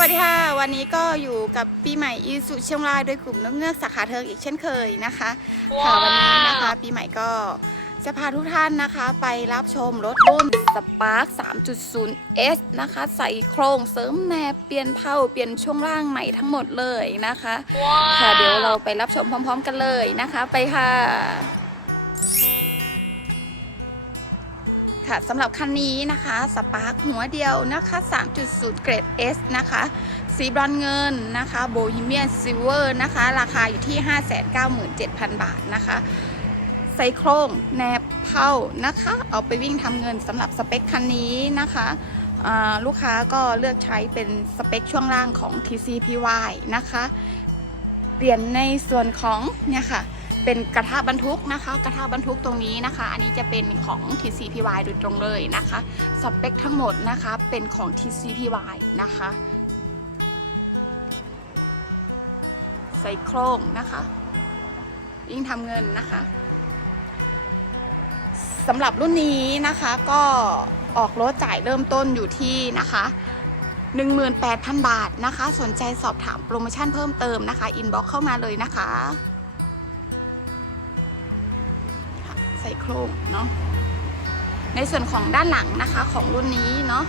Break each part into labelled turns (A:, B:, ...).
A: วัสดีค่ะ วันนี้ก็อยู่กับปีใหม่อีสุเชียงรายโดยกลุ่มนกเงือกสาขาเทิงอีกเช่นเคยนะคะค่ะวันนี้นะคะปีใหม่ก็จะพาทุกท่านนะคะไปรับชมรถรุ่น Spark 3.0 S นะคะ ใส่โครงเสริมแนบเปลี่ยนเผาเปลี่ยนช่วงล่างใหม่ทั้งหมดเลยนะคะ ค่ะเดี๋ยวเราไปรับชมพร้อม ๆ กันเลยนะคะ ไปค่ะ ค่ะสำหรับคันนี้นะคะสปาร์คหัวเดียวนะคะ 3.0 เกรด S นะคะ สีบรอนซ์เงินนะคะโบฮีเมียนซิลเวอร์นะคะ ราคาอยู่ที่ 597,000 บาทนะคะไซโครงแนบเผานะคะ เอาไปวิ่งทำเงินสำหรับสเปคคันนี้นะคะลูกค้าก็เลือกใช้เป็นสเปคช่วงล่างของ TCPY นะคะ เปลี่ยนในส่วนของเนี่ยค่ะ เป็นกระทะบรรทุกนะคะ กระทะบรรทุกตรงนี้นะคะ อันนี้จะเป็นของ TCPY โดยตรงเลยนะคะสเปคทั้งหมดนะคะเป็นของ TCPY นะคะ ใส่โครงนะคะยิ่งทำเงินนะคะสำหรับรุ่นนี้นะคะก็ออกรถจ่ายเริ่มต้นอยู่ที่นะคะ18,000 บาทนะคะ สนใจสอบถามโปรโมชั่นเพิ่มเติมนะคะ อินบ็อกเข้ามาเลยนะคะ รงเนาะในส่วนของด้านหลังนะคะของรุ่นนี้เนาะ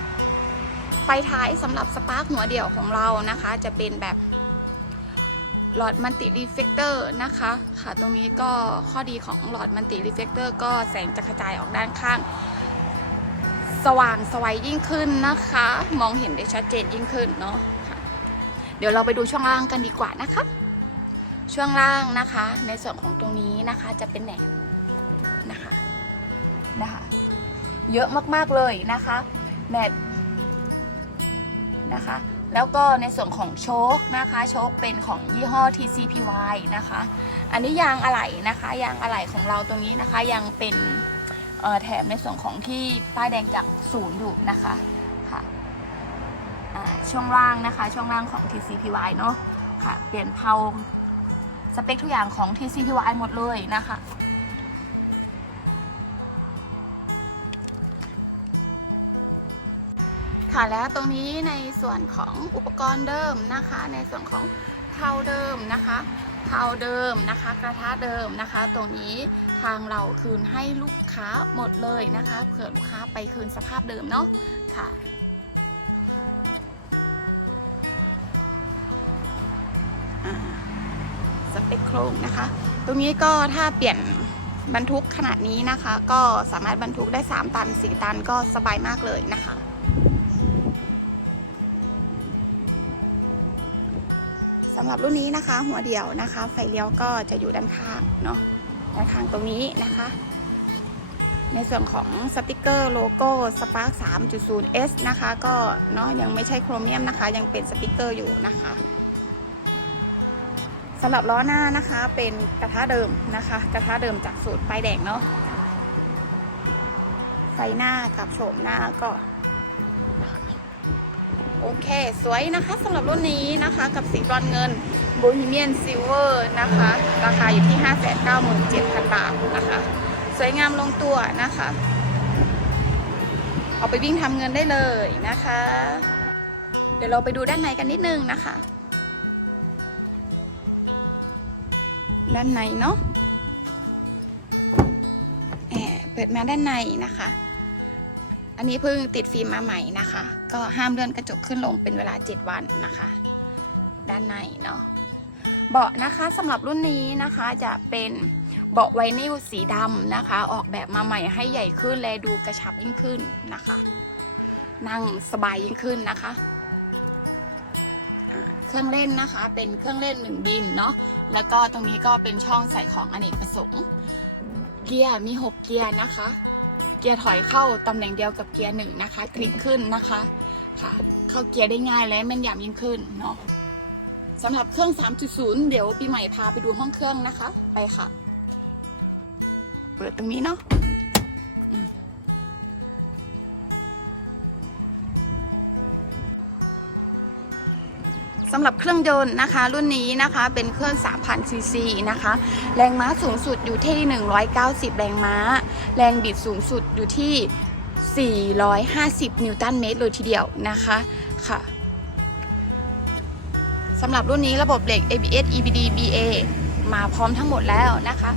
A: ไฟท้ายสำหรับสปาร์คหัวเดี่ยวของเรานะคะ จะเป็นแบบหลอดมันติรีเฟกเตอร์นะคะค่ะตรงนี้ก็ข้อดีของหลอดมันติรีเฟกเตอร์ก็แสงจะกระจายออกด้านข้าง สว่างสวัยยิ่งขึ้นนะคะ มองเห็นได้ชัดเจนยิ่งขึ้นเนาะะเดี๋ยวเราไปดูช่วงล่างกันดีกว่านะคะ ช่วงล่างนะคะ ในส่วนของตรงนี้นะคะจะเป็นแหนบ นะคะนะคะเยอะมากๆเลยนะคะแมทนะคะแล้วก็ในส่วนของโชคนะคะโชคเป็นของยี่ห้อ TCPY นะคะ อันนี้ยางอะไหล่นะคะยางอะไหล่ของเราตรงนี้นะคะยังเป็นแถมในส่วนของที่ป้ายแดงจากศูนย์อยู่นะคะค่ะช่วงล่างนะคะช่วงล่างของ TCPY เนาะค่ะเปลี่ยนเพาสเปคทุกอย่างของ TCPY หมดเลยนะคะ ค่ะแล้วตรงนี้ในส่วนของอุปกรณ์เดิมนะคะ ในส่วนของเทาเดิมนะคะเทาเดิมนะคะ กระทะเดิมนะคะ ตรงนี้ทางเราคืนให้ลูกค้าหมดเลยนะคะเผื่อลูกค้าไปคืนสภาพเดิมเนาะค่ะสเปคโครงนะคะ ตรงนี้ก็ถ้าเปลี่ยนบรรทุกขนาดนี้นะคะ ก็สามารถบรรทุกได้ 3 ตัน 4 ตันก็สบายมากเลยนะคะำหรับรุ่นนี้นะคะ หัวเดี่ยวนะคะ ไฟเลี้ยวก็จะอยู่ด้านข้างเนาะด้านข้างตรงนี้นะคะ ในส่วนของสติกเกอร์โลโก้ Spark 3.0 S นะคะ ก็เนาะยังไม่ใช่โครเมียมนะคะ ยังเป็นสติกเกอร์อยู่นะคะสำหรับล้อหน้านะคะเป็นกระทะเดิมนะคะ กระทะเดิมจากสูตรป้ายแดงเนาะไฟหน้ากับโฉมหน้าก็ โอเค สวยนะคะสำหรับรุ่นนี้นะคะกับสีบรอนเงิน Bohemian Silver นะคะ ราคาอยู่ที่ 597,000 บาทนะคะ สวยงามลงตัวนะคะ เอาไปวิ่งทำเงินได้เลยนะคะ เดี๋ยวเราไปดูด้านในกันนิดนึงนะคะ ด้านในเนาะแอบเปิดมาด้านในนะคะ อันนี้เพิ่งติดฟิล์มมาใหม่นะคะ ก็ห้ามเลื่อนกระจกขึ้นลงเป็นเวลา 7 วันนะคะ ด้านในเนาะเบาะนะคะสำหรับรุ่นนี้นะคะจะเป็นเบาะไวนิลสีดำนะคะ ออกแบบมาใหม่ให้ใหญ่ขึ้นและดูกระชับยิ่งขึ้นนะคะ นั่งสบายยิ่งขึ้นนะคะเครื่องเล่นนะคะเป็นเครื่องเล่นหนึ่งดินเนาะแล้วก็ตรงนี้ก็เป็นช่องใส่ของอเนกประสงค์ เกียร์มี 6 เกียร์นะคะ เกียร์ถอยเข้าตำแหน่งเดียวกับเกียร์หนึ่งนะคะ คลิกขึ้นนะคะค่ะ เข้าเกียร์ได้ง่ายและแมันยำยิ่งขึ้นเนาะสำหรับเครื่อง 3.0 เดี๋ยวปีใหม่พาไปดูห้องเครื่องนะคะ ไปค่ะ เปิดตรงนี้เนาะ สำหรับเครื่องยนต์นะคะ รุ่นนี้นะคะเป็นเครื่อง 3,000 ซีซีนะคะ แรงม้าสูงสุดอยู่ที่ 190 แรงม้า แรงบิดสูงสุดอยู่ที่ 450 นิวตันเมตรเลยทีเดียวนะคะค่ะสำหรับรุ่นนี้ระบบเบรก ABS EBD BA มาพร้อมทั้งหมดแล้วนะคะ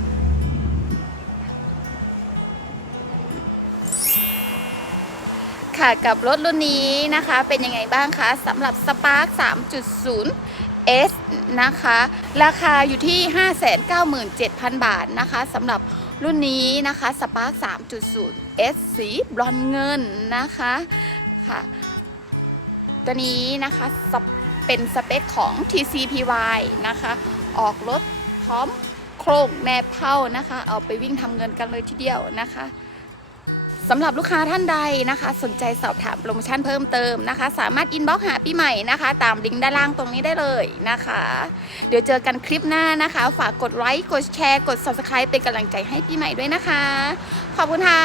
A: ค่ะกับรถรุ่นนี้นะคะเป็นยังไงบ้างคะสำหรับ Spark 3.0 S นะคะ ราคาอยู่ที่ 597,000 บาทนะคะสำหรับรุ่นนี้นะคะ Spark 3.0 S สีบรอนเงินนะคะค่ะตัวนี้นะคะเป็นสเปคของ TCPY นะคะ ออกรถพร้อมโครงแนบเผ่านะคะ เอาไปวิ่งทำเงินกันเลยทีเดียวนะคะ สำหรับลูกค้าท่านใดนะคะ สนใจสอบถามโปรโมชั่นเพิ่มเติมนะคะ สามารถอินบ็อกหาปีใหม่นะคะ ตามลิงก์ด้านล่างตรงนี้ได้เลยนะคะ เดี๋ยวเจอกันคลิปหน้านะคะ ฝากกดไลค์กดแชร์ กด subscribe เป็นกำลังใจให้ปีใหม่ด้วยนะคะ ขอบคุณค่ะ